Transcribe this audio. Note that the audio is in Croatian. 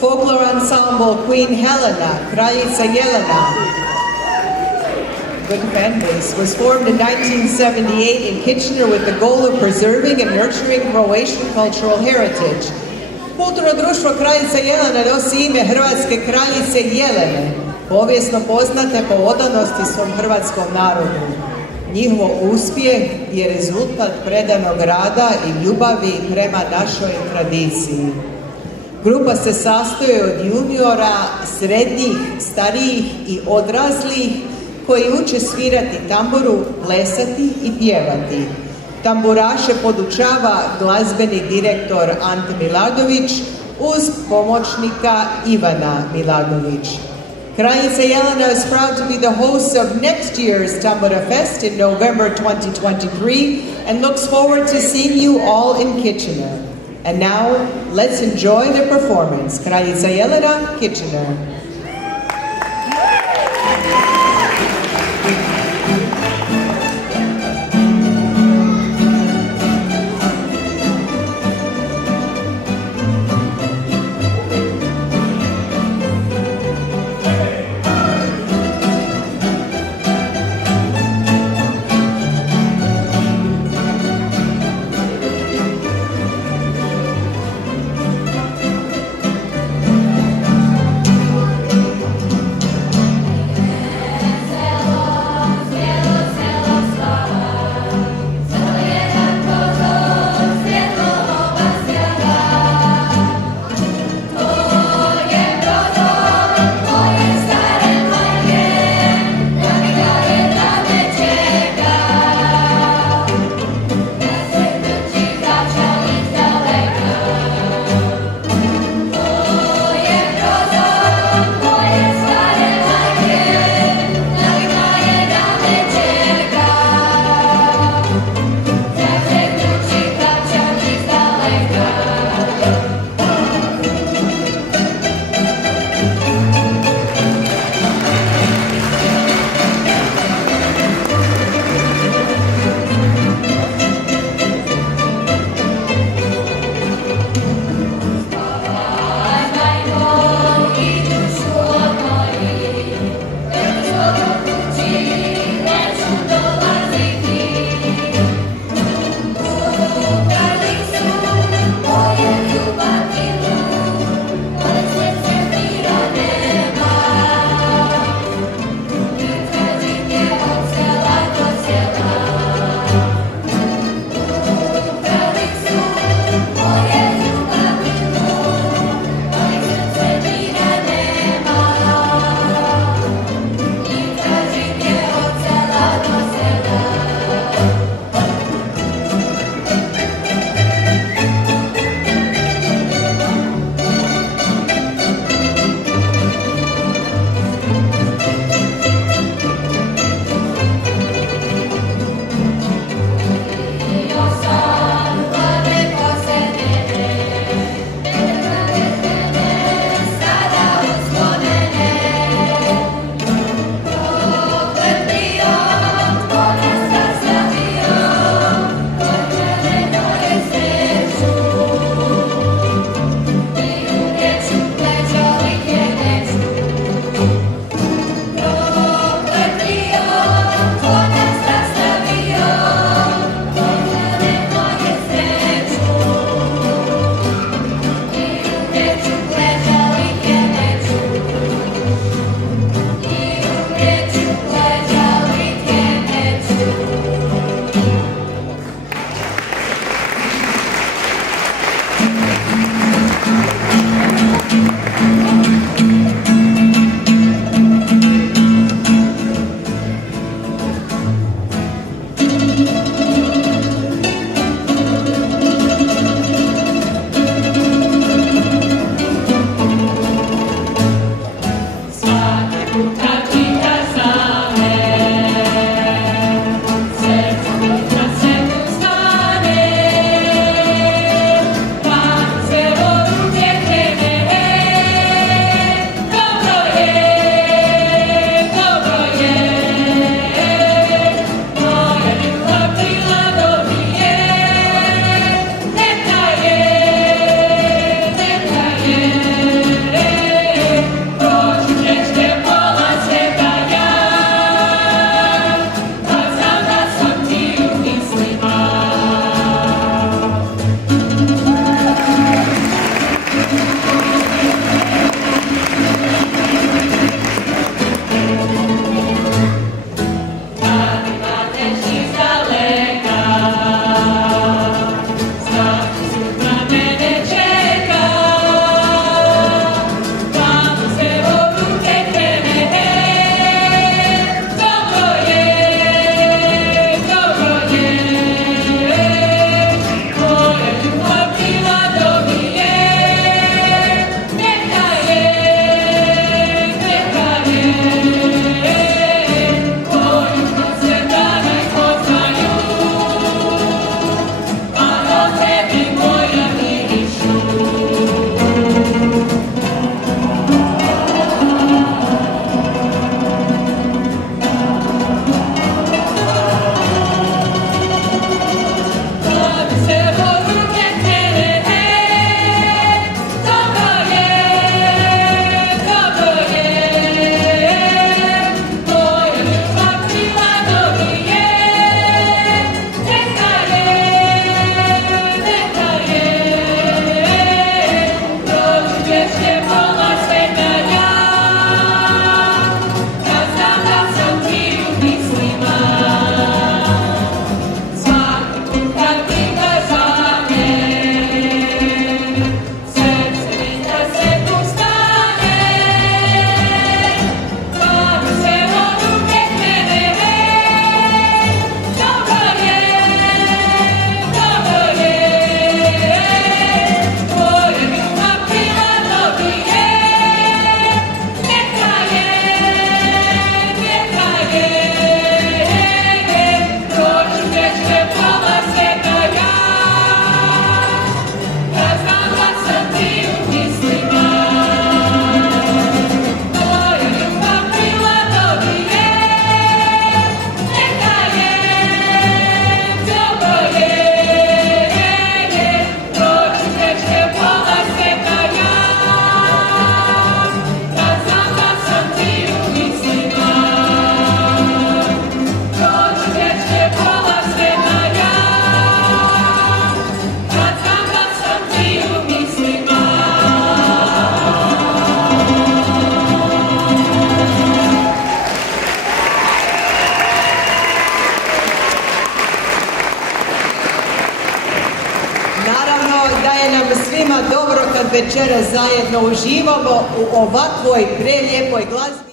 Folklore ensemble Queen Helena, Kraljica Jelena. Good fan base, was formed in 1978 in Kitchener with the goal of preserving and nurturing Croatian cultural heritage. Kulturno društvo Kraljica Jelena nosi ime Hrvatske kraljice Jelene, povijesno poznate po odanosti svom hrvatskom narodu. Njihov uspjeh je rezultat predanog rada i ljubavi prema našoj tradiciji. Grupa se sastoji od juniora, srednjih, starijih i odraslih koji uče svirati tamburu, plesati i pjevati. Tamburaše podučava glazbeni direktor Ante Miladović uz pomoćnika Ivana Miladović. Kraljica Jelena is proud to be the host of next year's Tamburafest in November 2023 and looks forward to seeing you all in Kitchener. And now, let's enjoy the performance. Kraljica Jelena, Kitchener. Moje ljubav Naravno da je nam svima dobro kad večeras zajedno uživamo u ovakvoj prelijepoj glazbi.